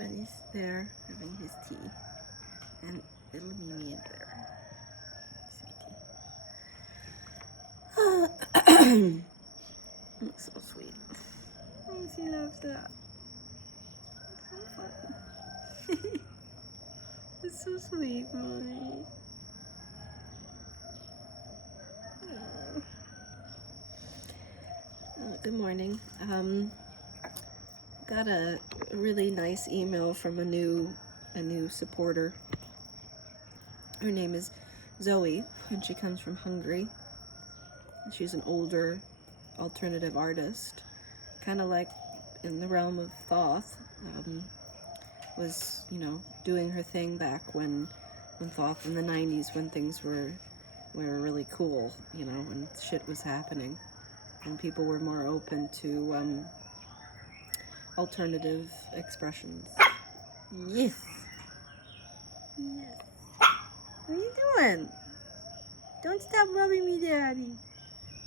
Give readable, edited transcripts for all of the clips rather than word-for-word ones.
Bunny's there having his tea, and little Mimi is there. Sweetie. It's so sweet. Oh, she loves that. So fun. It's so sweet, Mommy. Good morning. Got a really nice email from a new supporter. Her name is Zoe, and she comes from Hungary. She's an older alternative artist, kind of like in the realm of Thoth. Was doing her thing back when Thoth in the 90s, when things were really cool, when shit was happening and people were more open to alternative expressions. Yes. What are you doing? Don't stop rubbing me, Daddy.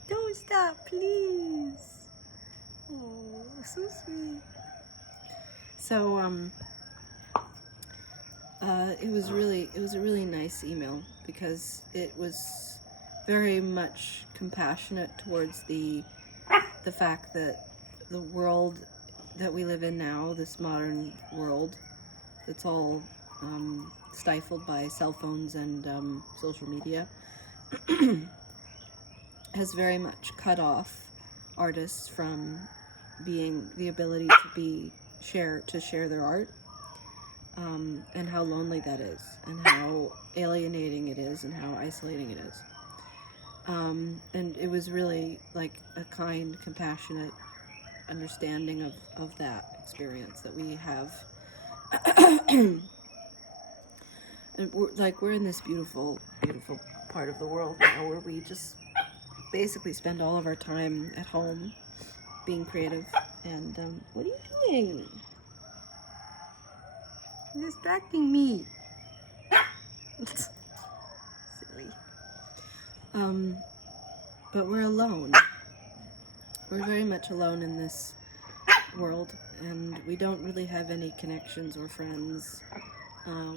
Don't stop, please. Oh, so sweet. So it was a really nice email because it was very much compassionate towards the fact that the world that we live in now, this modern world that's all stifled by cell phones and social media, has very much cut off artists from being the ability to share their art, and how lonely that is, and how alienating it is, and how isolating it is. And it was really like a kind, compassionate understanding of that experience that we have. And we're in this beautiful, beautiful part of the world now where we just basically spend all of our time at home being creative. And what are you doing? You're distracting me. Silly. But we're alone. We're very much alone in this world, and we don't really have any connections or friends.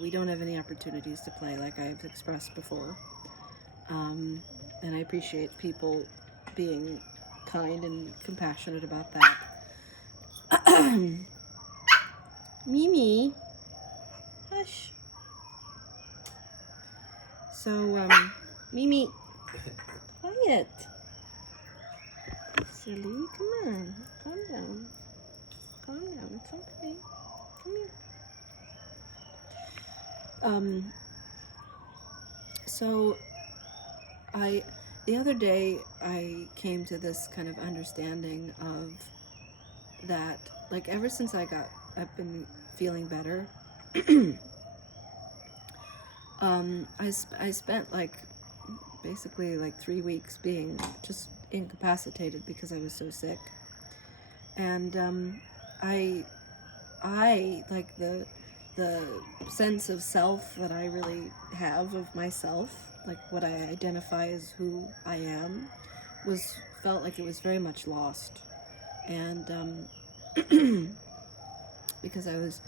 We don't have any opportunities to play, like I've expressed before. And I appreciate people being kind and compassionate about that. Mimi, hush. So, Mimi, quiet. Silly, come on, calm down. Calm down, it's okay. Come here. So the other day I came to this kind of understanding of that, like, ever since I've been feeling better. I spent basically 3 weeks being just incapacitated because I was so sick, and I like the sense of self that I really have of myself, like what I identify as who I am, felt like it was very much lost. And because I was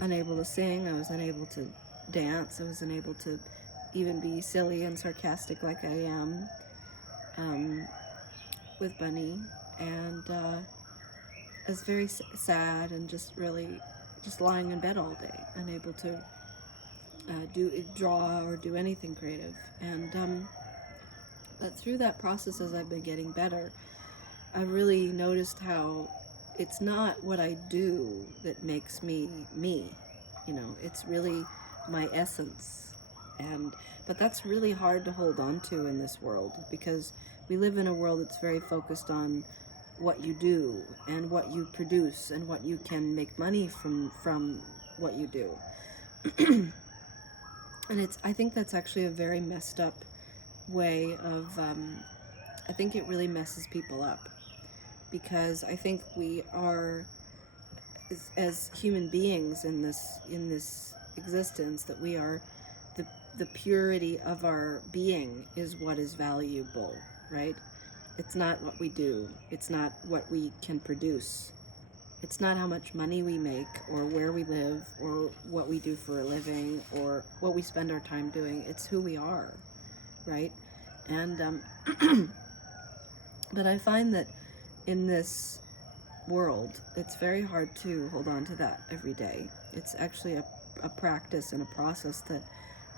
unable to sing, I was unable to dance, I was unable to even be silly and sarcastic like I am with Bunny, and I was very sad and just lying in bed all day, unable to draw or do anything creative. And but through that process, as I've been getting better, I've really noticed how it's not what I do that makes me me. It's really my essence. But that's really hard to hold on to in this world, because we live in a world that's very focused on what you do and what you produce and what you can make money from what you do. And I think that's actually a very messed up way of, I think it really messes people up, because I think we are, as human beings in this existence, that we are, the purity of our being is what is valuable, right? It's not what we do. It's not what we can produce. It's not how much money we make or where we live or what we do for a living or what we spend our time doing. It's who we are, right? And but I find that in this world, it's very hard to hold on to that every day. It's actually a practice and a process that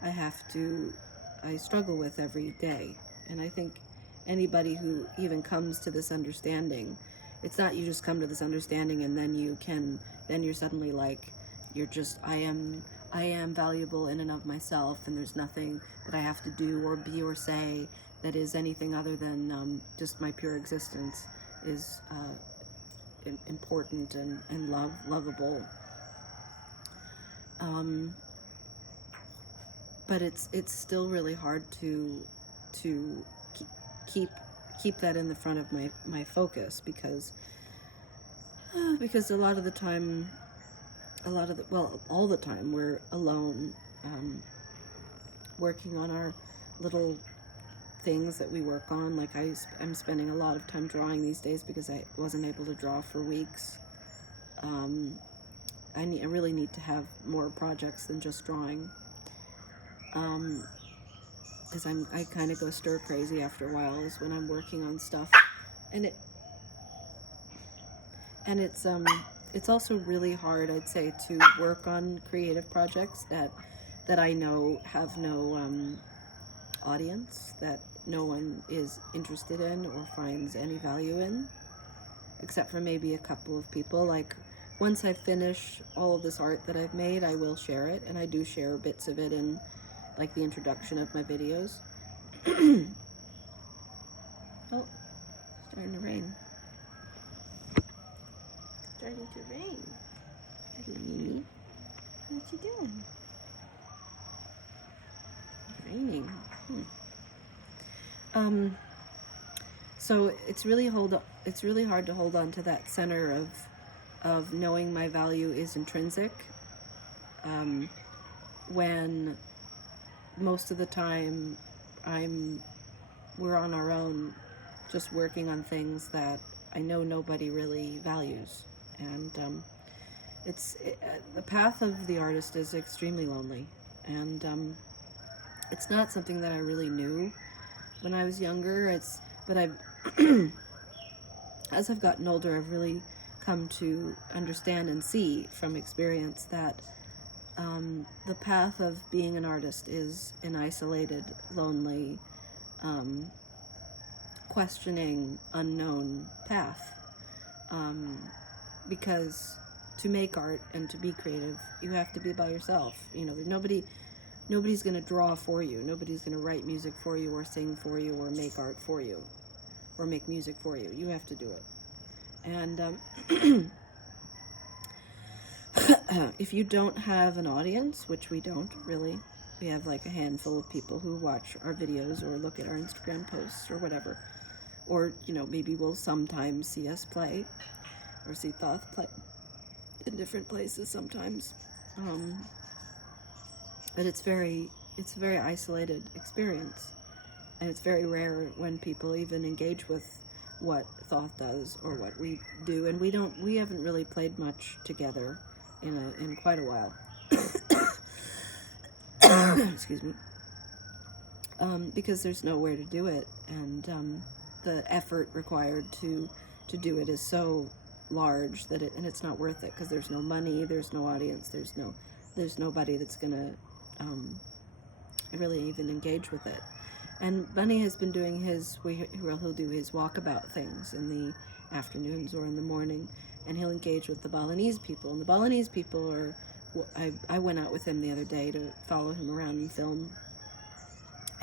I struggle with every day. And I think anybody who even comes to this understanding, it's not you just come to this understanding and then you're suddenly like, I am valuable in and of myself, and there's nothing that I have to do or be or say that is anything other than just my pure existence is important and lovable. But it's still really hard to keep that in the front of my focus, because a lot of the time, all the time, we're alone, working on our little things that we work on. Like I'm spending a lot of time drawing these days because I wasn't able to draw for weeks. I really need to have more projects than just drawing, because I kind of go stir crazy after a while is when I'm working on stuff, and it's also really hard, I'd say, to work on creative projects that I know have no audience, that no one is interested in or finds any value in, except for maybe a couple of people. Like, once I finish all of this art that I've made, I will share it, and I do share bits of it in, like, the introduction of my videos. Oh, starting to rain. Starting to rain. Little Mimi, what you doing? It's raining. So it's really hard to hold on to that center of knowing my value is intrinsic, when most of the time we're on our own, just working on things that I know nobody really values. And the path of the artist is extremely lonely, and it's not something that I really knew when I was younger. But I've as I've gotten older, I've really come to understand and see from experience that the path of being an artist is an isolated, lonely, questioning, unknown path. Because to make art and to be creative, you have to be by yourself. Nobody's going to draw for you. Nobody's going to write music for you or sing for you or make art for you or make music for you. You have to do it. And if you don't have an audience, which we don't really, we have like a handful of people who watch our videos or look at our Instagram posts or whatever, or maybe will sometimes see us play or see Thoth play in different places sometimes, but it's a very isolated experience, and it's very rare when people even engage with what Thoth does or what we do, and we haven't really played much together in quite a while. Excuse me. Because there's nowhere to do it, and the effort required to do it is so large that it's not worth it, because there's no money, there's no audience, there's nobody that's gonna really even engage with it. And Bunny has been doing he'll do his walkabout things in the afternoons or in the morning, and he'll engage with the Balinese people. And the Balinese people I went out with him the other day to follow him around and film,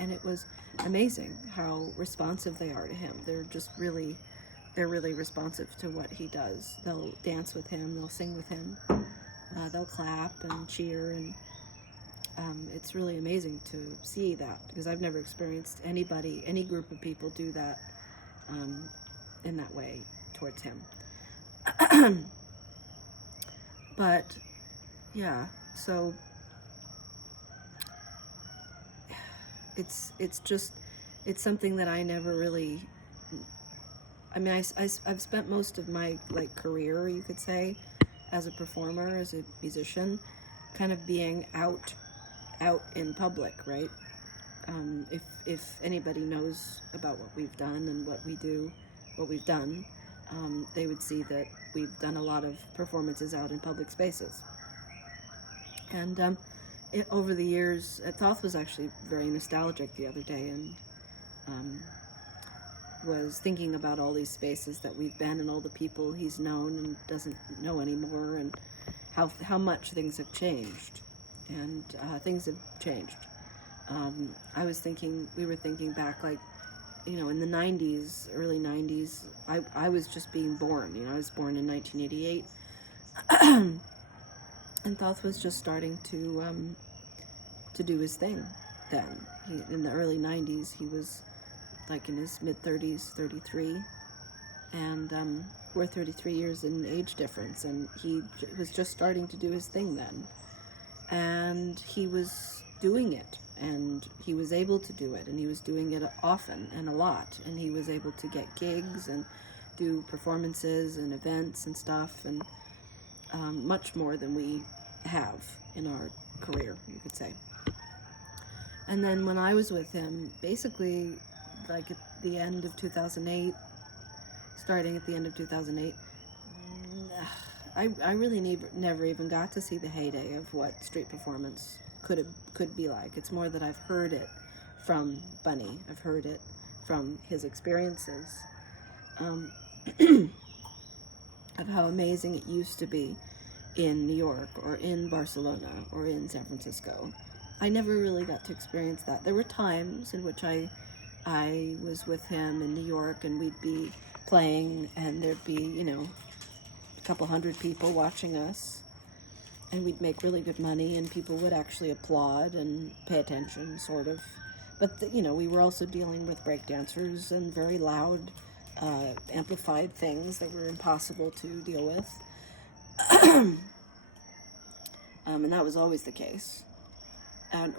and it was amazing how responsive they are to him. They're really responsive to what he does. They'll dance with him, they'll sing with him, they'll clap and cheer, and it's really amazing to see that, because I've never experienced any group of people do that in that way towards him. But yeah, so it's something that I never really I mean, I've spent most of my like career, you could say, as a performer, as a musician, kind of being out in public, right? If anybody knows about what we've done and what we do, what we've done, they would see that we've done a lot of performances out in public spaces. And over the years, Thoth was actually very nostalgic the other day, and um, was thinking about all these spaces that we've been and all the people he's known and doesn't know anymore, and how much things have changed, and things have changed. We were thinking back, like, in the 90s, early 90s, I was just being born. I was born in 1988, and Thoth was just starting to do his thing then. In the early 90s, he was like in his mid-30s, 33, and we're 33 years in age difference, and he was just starting to do his thing then. And he was doing it, and he was able to do it, and he was doing it often and a lot, and he was able to get gigs and do performances and events and stuff, and much more than we have in our career, you could say. And then when I was with him, basically, like at the end of 2008, starting at the end of 2008, I really never even got to see the heyday of what street performance could be like. It's more that I've heard it from Bunny. I've heard it from his experiences, of how amazing it used to be in New York or in Barcelona or in San Francisco. I never really got to experience that. There were times in which I was with him in New York, and we'd be playing, and there'd be, a couple hundred people watching us, and we'd make really good money, and people would actually applaud and pay attention, sort of. But, we were also dealing with breakdancers and very loud, amplified things that were impossible to deal with. And that was always the case.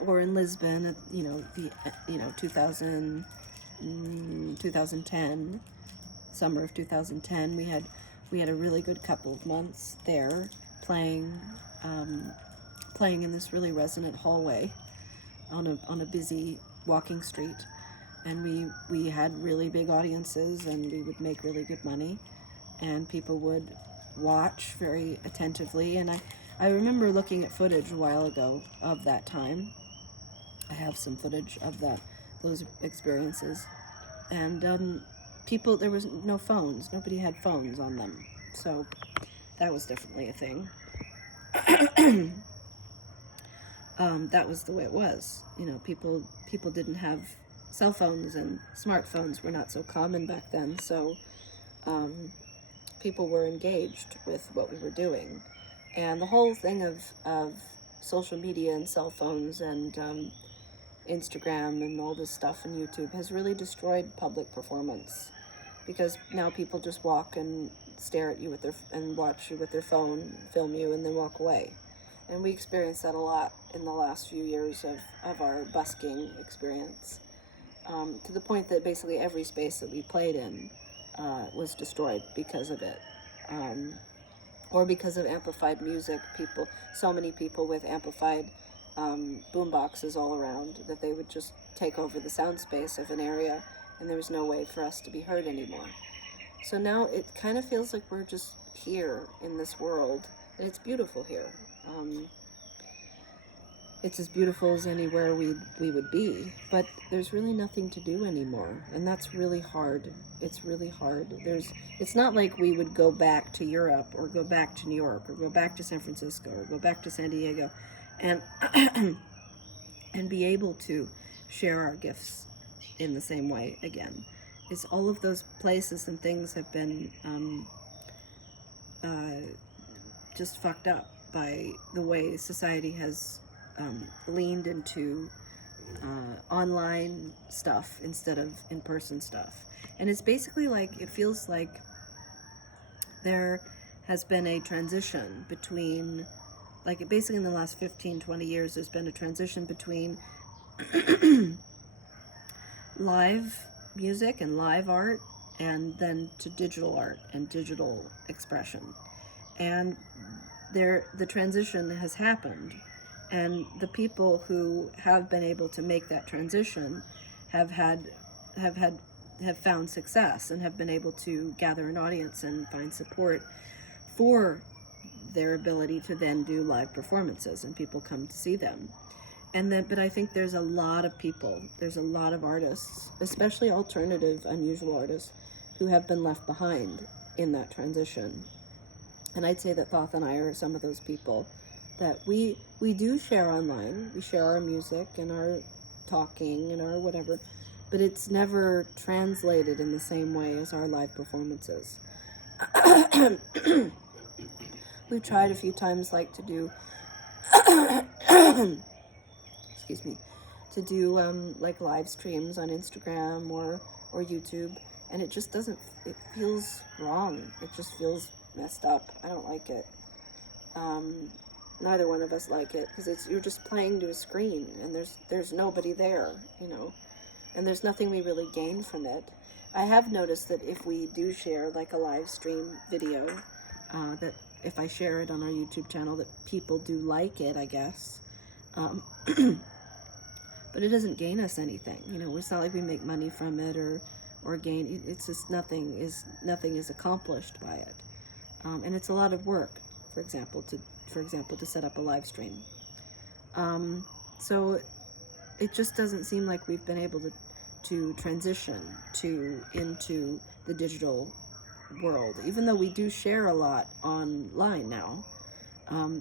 Or in Lisbon, 2010, summer of 2010, we had a really good couple of months there, playing in this really resonant hallway on a busy walking street, and we had really big audiences, and we would make really good money, and people would watch very attentively. And I remember looking at footage a while ago of that time. I have some footage of those experiences, and there was no phones. Nobody had phones on them, so that was definitely a thing. That was the way it was. People didn't have cell phones, and smartphones were not so common back then, so people were engaged with what we were doing. And the whole thing of social media and cell phones and Instagram and all this stuff and YouTube has really destroyed public performance, because now people just walk and stare at you and watch you with their phone, film you, and then walk away. And we experienced that a lot in the last few years of our busking experience, to the point that basically every space that we played in was destroyed because of it. Or because of amplified music. So many people with amplified boom boxes all around that they would just take over the sound space of an area, and there was no way for us to be heard anymore. So now it kind of feels like we're just here in this world, and it's beautiful here. It's as beautiful as anywhere we would be, but there's really nothing to do anymore, and that's really hard. It's really hard. It's not like we would go back to Europe or go back to New York or go back to San Francisco or go back to San Diego and and be able to share our gifts in the same way again. Is all of those places and things have been just fucked up by the way society has leaned into online stuff instead of in-person stuff. And it's basically like, it feels like there has been a transition between, like basically in the last 15-20 years, there's been a transition between live music and live art and then to digital art and digital expression. And the transition has happened, and the people who have been able to make that transition have had have had have found success and have been able to gather an audience and find support for their ability to then do live performances, and people come to see them. And then, but I think there's a lot of people, there's a lot of artists, especially alternative, unusual artists, who have been left behind in that transition. And I'd say that Thoth and I are some of those people, that we do share online. We share our music and our talking and our whatever, but it's never translated in the same way as our live performances. We've tried a few times, like, to do excuse me, to do like live streams on Instagram or YouTube, and it just doesn't, it feels wrong. It just feels messed up. I don't like it. Neither one of us like it, because you're just playing to a screen, and there's nobody there, you know, and there's nothing we really gain from it. I have noticed that if we do share like a live stream video, that if I share it on our YouTube channel, that people do like it, I guess. But it doesn't gain us anything, you know. It's not like we make money from it or gain. It's just nothing is accomplished by it, and it's a lot of work. For example, to set up a live stream. So it just doesn't seem like we've been able to transition into the digital world, even though we do share a lot online now,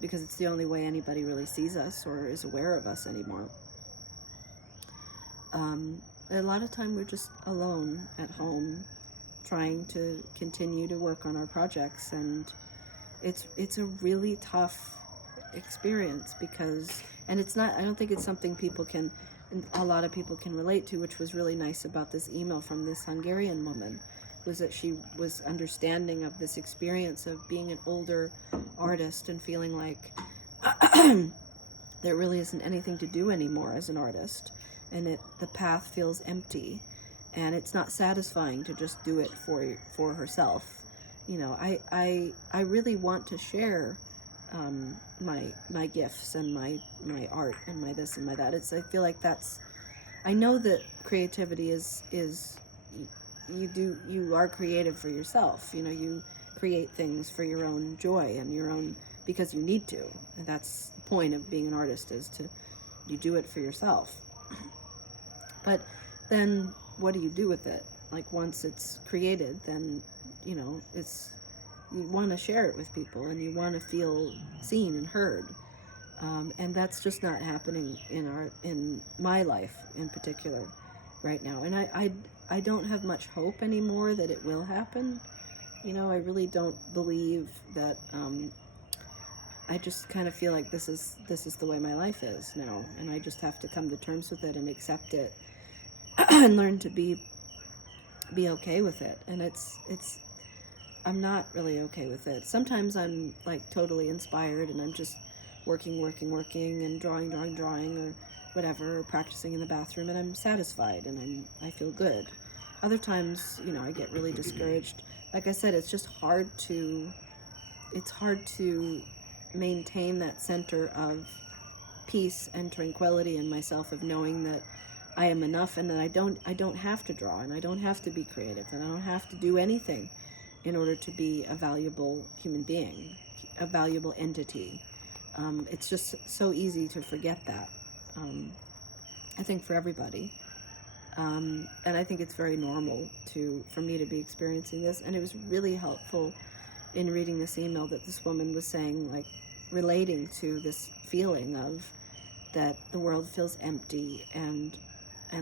because it's the only way anybody really sees us or is aware of us anymore. A lot of time we're just alone at home, trying to continue to work on our projects, and it's a really tough experience, because, and it's not, I don't think it's something a lot of people can relate to, which was really nice about this email from this Hungarian woman, was that she was understanding of this experience of being an older artist and feeling like there really isn't anything to do anymore as an artist, and the path feels empty, and it's not satisfying to just do it for herself. You know, I really want to share my gifts and my art and my this and my that. I feel like I know that creativity is you are creative for yourself. You know, you create things for your own joy and your own, because you need to. And that's the point of being an artist, is you do it for yourself. But then what do you do with it? Like, once it's created, then, you know, you want to share it with people, and you want to feel seen and heard. And that's just not happening in my life in particular right now. And I don't have much hope anymore that it will happen. You know, I really don't believe that. I just kind of feel like this is the way my life is now, and I just have to come to terms with it and accept it and learn to be okay with it. And I'm not really okay with it. Sometimes I'm like totally inspired and I'm just working and drawing or whatever, or practicing in the bathroom, and I'm satisfied and I feel good. Other times, you know, I get really discouraged. Like I said, it's just hard to maintain that center of peace and tranquility in myself, of knowing that I am enough, and that I don't have to draw, and I don't have to be creative, and I don't have to do anything in order to be a valuable human being, a valuable entity. It's just so easy to forget that, I think, for everybody. And I think it's very normal for me to be experiencing this. And it was really helpful in reading this email that this woman was saying, like, relating to this feeling of that the world feels empty and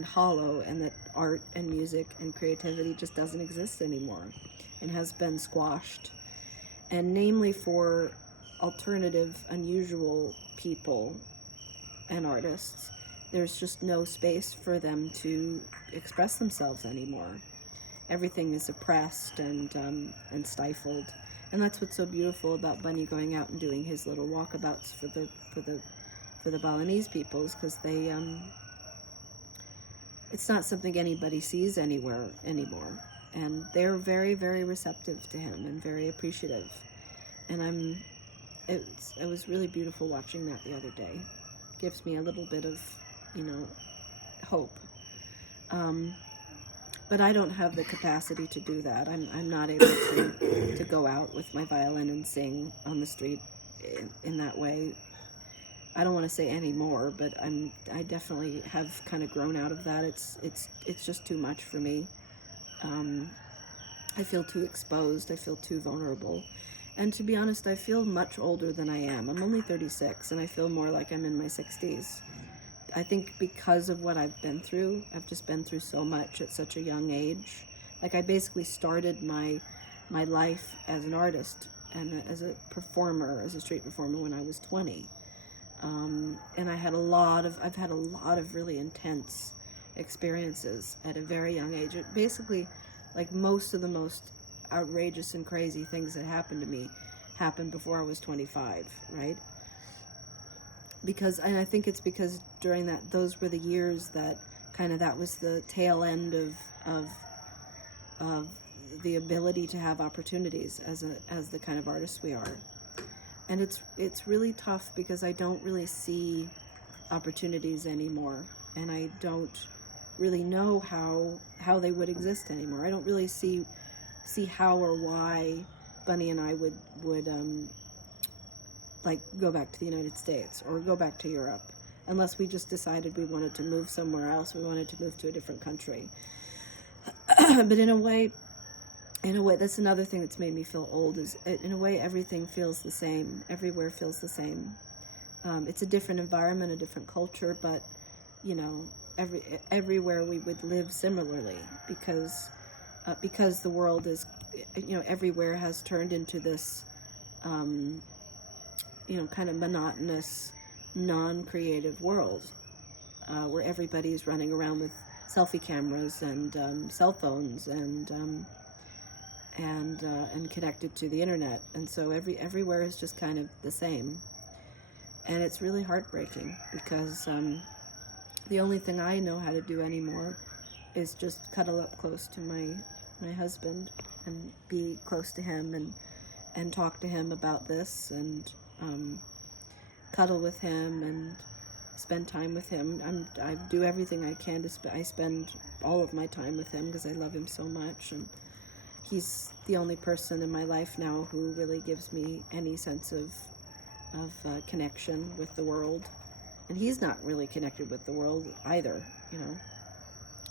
hollow, and that art and music and creativity just doesn't exist anymore and has been squashed. And namely, for alternative, unusual people and artists, there's just no space for them to express themselves anymore. Everything is oppressed and stifled. And that's what's so beautiful about Bunny going out and doing his little walkabouts for the Balinese peoples, because it's not something anybody sees anywhere anymore. and they're very, very receptive to him and very appreciative. And it was really beautiful watching that the other day. Gives me a little bit of, hope. But I don't have the capacity to do that. I'm not able to go out with my violin and sing on the street in that way. I don't want to say anymore, but I definitely have kind of grown out of that. It's just too much for me. I feel too exposed. I feel too vulnerable. And to be honest, I feel much older than I am. I'm only 36, and I feel more like I'm in my 60s. I think because of what I've been through, I've just been through so much at such a young age. Like, I basically started my life as an artist and as a performer, as a street performer, when I was 20. And I've had a lot of really intense experiences at a very young age. It basically, like, most of the most outrageous and crazy things that happened to me happened before I was 25, right? And I think it's because during those were the years that that was the tail end of the ability to have opportunities as the kind of artists we are. And it's really tough because I don't really see opportunities anymore, and I don't really know how they would exist anymore. I don't really see how or why Bunny and I would like go back to the United States or go back to Europe, unless we just decided we wanted to move somewhere else. We wanted to move to a different country. But in a way, that's another thing that's made me feel old, is in a way everything feels the same. Everywhere feels the same. It's a different environment, a different culture, but everywhere we would live similarly, because the world is, everywhere has turned into this kind of monotonous, non-creative world, where everybody's running around with selfie cameras and cell phones and connected to the internet, and so everywhere is just kind of the same, and it's really heartbreaking because the only thing I know how to do anymore is just cuddle up close to my husband and be close to him and talk to him about this and cuddle with him and spend time with him. I do everything I can I spend all of my time with him because I love him so much, and he's the only person in my life now who really gives me any sense of connection with the world. And he's not really connected with the world either,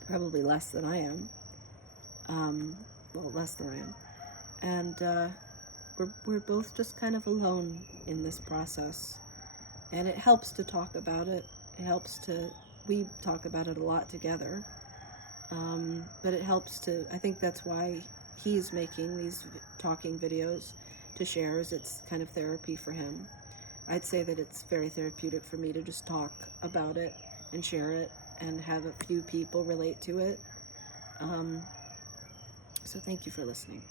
probably less than I am. Less than I am. And we're both just kind of alone in this process. And it helps to talk about it. We talk about it a lot together. But it helps I think that's why he's making these talking videos to share, is it's kind of therapy for him. I'd say that it's very therapeutic for me to just talk about it and share it and have a few people relate to it. So thank you for listening.